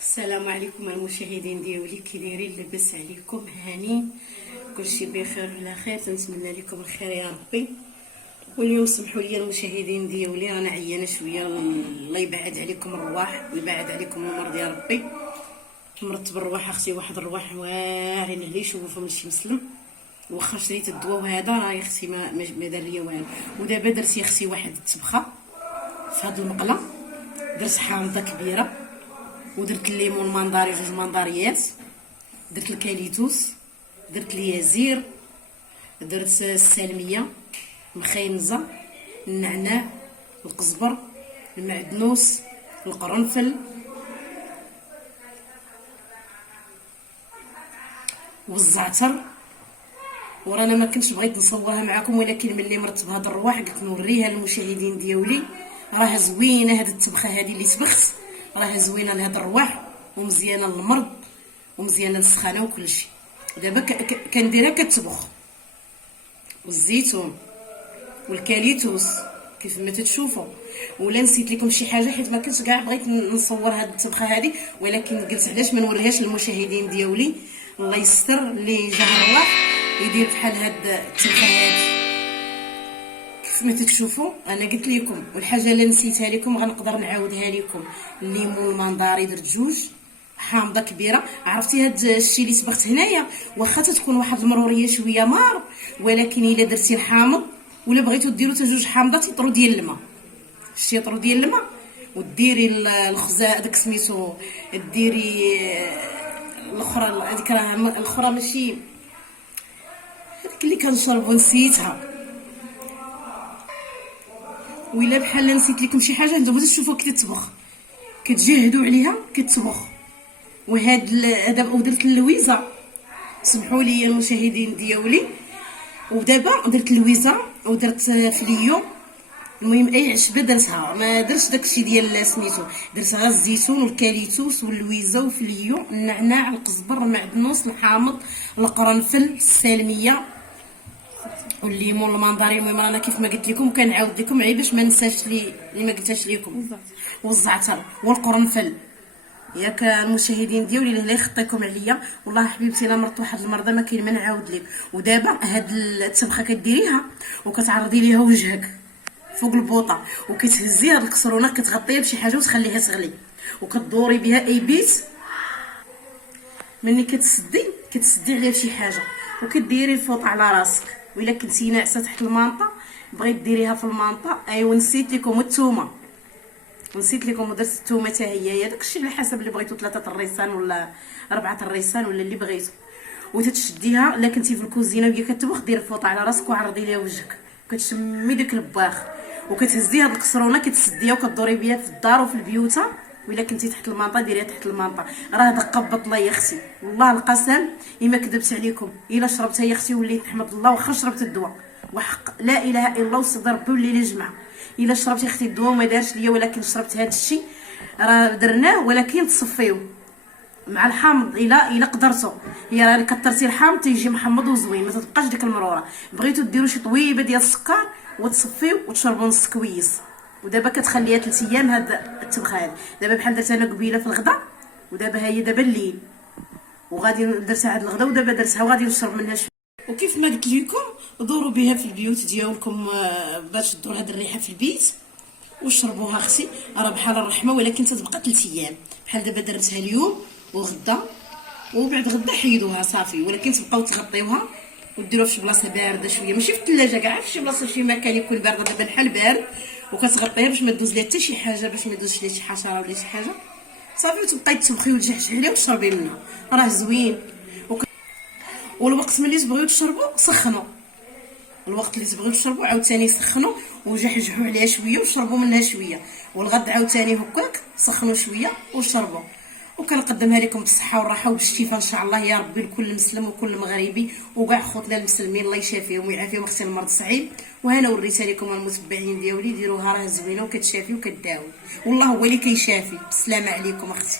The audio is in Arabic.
السلام عليكم المشاهدين ديالي، كي دايرين؟ لاباس عليكم؟ هاني كلشي بخير وعلى خير، تنتمنى لكم الخير يا ربي. واليوم سمحوا لي المشاهدين ديالي، انا عيانه شويه، الله يبعد عليكم الرواح ويبعد عليكم المرض يا ربي. مرضت بالرواح اختي، واحد الرواح واعرين عليه، شوفوا ماشي مسلم. واخا شريت الدواء وهذا راه يا اختي ما دار ليا والو. ودابا درت يا اختي واحد التبخه في هاد المقله، درت حامضه كبيره ودرت الليمون منداري، جوج منداريات، درت الكاليتوس، درت اليازير، درت السالميه، مخيمزه، النعناع، القزبر، المعدنوس، القرنفل والزعتر. ورانا ما كنتش بغيت نصورها معكم، ولكن ملي مرت بهذا الرواح قلت نوريها للمشاهدين ديالي. راه زوينه هاد الطبخه هذه اللي طبخت، راه زوينه لهاد الرواح ومزيانه للمرض ومزيانه للسخانه وكلشي. دابا كنديرها كتبخ، والزيتون والكاليتوس كيف ما تتشوفوا. ولا نسيت لكم شي حاجه، حيت ما كنتش كاع بغيت نصور هاد الطبخه هذه، ولكن قلت علاش ما نوريهاش للمشاهدين ديالي. الله يستر اللي جا الرواح يدير بحال هاد الطبخه هذه كيف ما تشوفوا. انا قلت لكم، والحاجه اللي نسيتها لكم غنقدر نعاودها لكم. الليمون المنظاري درت جوج، حامضه كبيره. عرفتي هاد الشيء اللي طبخت هنايا واخا تكون واحد المروريه شويه مار، ولكن الا درتي الحامض ولا بغيتو ديروا حتى جوج حامضات يطرو ديال الماء، شتي يطرو ديال الماء، وديري الخزاء داك سميتو، ديري الاخرى هذيك، راه الاخرى ماشي هذيك اللي كنشربوا، نسيتها. وإلا بحال نسيت لكم شي حاجه، نتوما تشوفوا كي تطبخ كتجهدوا عليها كتطبخ. وهاد دابا ودرت اللويزه، سمحوا لي المشاهدين ديالي. ودابا درت اللويزه ودرت فليو، المهم اي عشبه درتها، ما درتش داكشي ديال سميتو، درت غير الزيتون والكاليتوس واللويزه وفليو، النعناع، القزبر، المعدنوس، الحامض، القرنفل، السالميه والليمون المنظري. المهم انا كيف ما قلت لكم كنعاود لكم عي باش ما ننساش اللي ما قلتهاش لكم. والزعتر والقرنفل. ياك المشاهدين ديالي اللي يخطيكم عليا، والله حبيبتي الا مرت واحد المرضى ما كاين ما نعاود لك. ودابا هاد الطبخه كديريها وكتعرضي ليها وجهك فوق البوطه، وكتهزي هاد الكسرونه كتغطيها بشي حاجه وتخليها تغلي، وكدوري بها اي بيت. ملي كتسدي عليها بشي حاجه وكديري الفوطه على راسك. وإلا كنتي ناعسه تحت المانطه بغيت ديريها في المانطه. ايوا نسيت لكم الثومه، نسيت لكم ودرت الثومه حتى هي داكشي على حسب اللي بغيتو، 3 الريسان ولا 4 الريسان ولا اللي بغيتو. وتتشديها الا كنتي في الكوزينه وهي كتطبخ، دير الفوطه على راسك وعرضي ليها وجهك، كتشمي داك الباخ، وكتهزي هاد القصرونه كتسديها وكدوري بها في الدار وفي البيوته. وإلا كنتي تحت المانطه ديريها تحت المانطه. راه دقه بطله يا اختي، والله القسم الا كذبت عليكم. الا شربتها يا اختي وليت نحمد الله، واخا شربت الدواء وحق لا اله الا الله وصدر ربي والليل جمع. الا شربتي اختي الدواء وما دارش ليا، ولكن شربت هذا الشيء راه درناه، ولكن تصفيوه مع الحامض الا قدرتو. هي راه كثرتي الحامض تيجي محمض وزوين، ما تبقاش ديك المروره. بغيتو ديروا شي طويبه ديال السكر وتصفيو وتشربوا نص كويس. ودابا كتخليها 3 ايام هاد الطبخه هذه. دابا بحال درت انا قبيله في الغدا، ودابا هي دابا الليل، وغادي درتها عاد الغدا، ودابا درتها وغادي نشرب منها شويه. وكيف ما قلت لكم دوروا بها في البيوت ديالكم باش تدور هاد الريحه في البيت وشربوها اختي. راه بحال الرحمه، ولكن تتبقى 3 ايام. بحال دابا درتها اليوم وغدا، وبعد غدا حيدوها صافي، ولكن تبقاو تغطيوها وديروها في شي بلاصه بارده شويه، ماشي في الثلاجه كاع، في شي بلاصه في مكان يكون بارد. دابا الحال بارد، وكتغطيها باش ما تدوز ليها حتى شي حاجه، باش ما يدوزش ليها شي حشره ولا شي حاجه صافي. وتبقاي تطبخي وتجحشحي عليها وتشربي منها، راه زوين. والوقت ملي تبغيو تشربوا سخنوا، الوقت اللي تبغيو تشربوا عاوتاني سخنوا وجحجحوا عليها شويه وشربوا منها شويه. والغد عاوتاني هكاك سخنوا شويه وشربوا. وكنقدمها لكم بالصحه والراحه وبالشفاء ان شاء الله يا ربي، لكل مسلم وكل مغربي وكاع خوتنا المسلمين، الله يشافيهم ويعافيهم اختي المرض صعيب. وهنا وريتها لكم المتبعين ديالي، ديروها راه زوينه وكتشافي وكتداوي، والله هو اللي كيشافي. بالسلامه عليكم اختي.